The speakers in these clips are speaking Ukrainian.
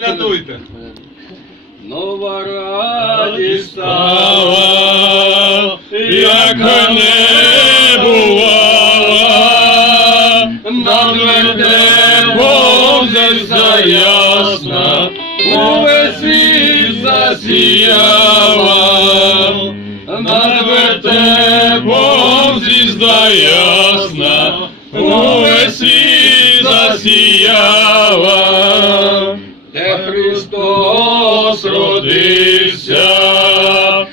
Рятуйте. Нова радість Стала, яка не бувала, над вертепом звізда ясна, увесь світ засіяла, над вертепом звізда ясна, увесь світ засіяла. Христос родився,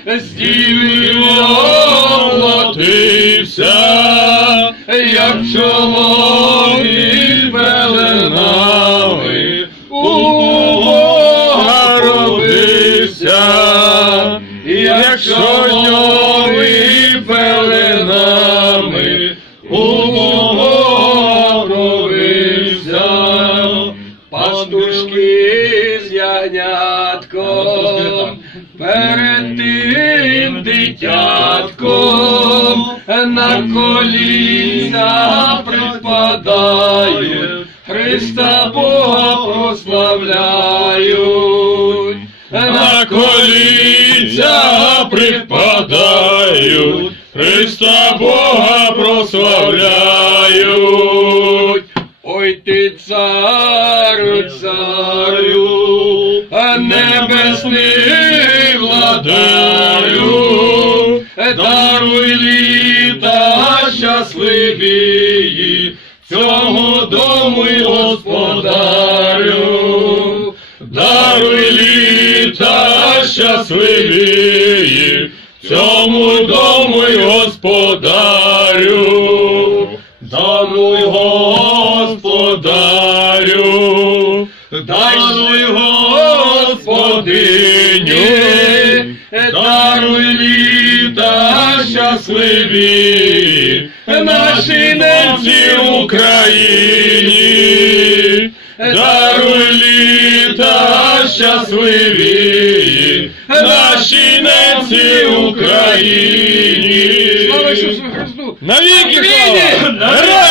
з оплотився, як чоловік пеленами, у Бога родився, як чоловік пеленами, у Бога родився. пастушки з перед тим дитятком на коліна припадають, Христа Бога прославляють. на коліця припадають, Христа Бога прославляють. Ой ти царю, царю, небесний владарю, даруй літа щасливії, цього дому й господарю. Даруй літа щасливії, цьому дому й господарю, даруй господарю, даруй господиню, даруй літа щасливі, нашій ненці Україні, даруй літа щасливі, нашій ненці Україні. Слава Ісусу Христу! Навіки слава!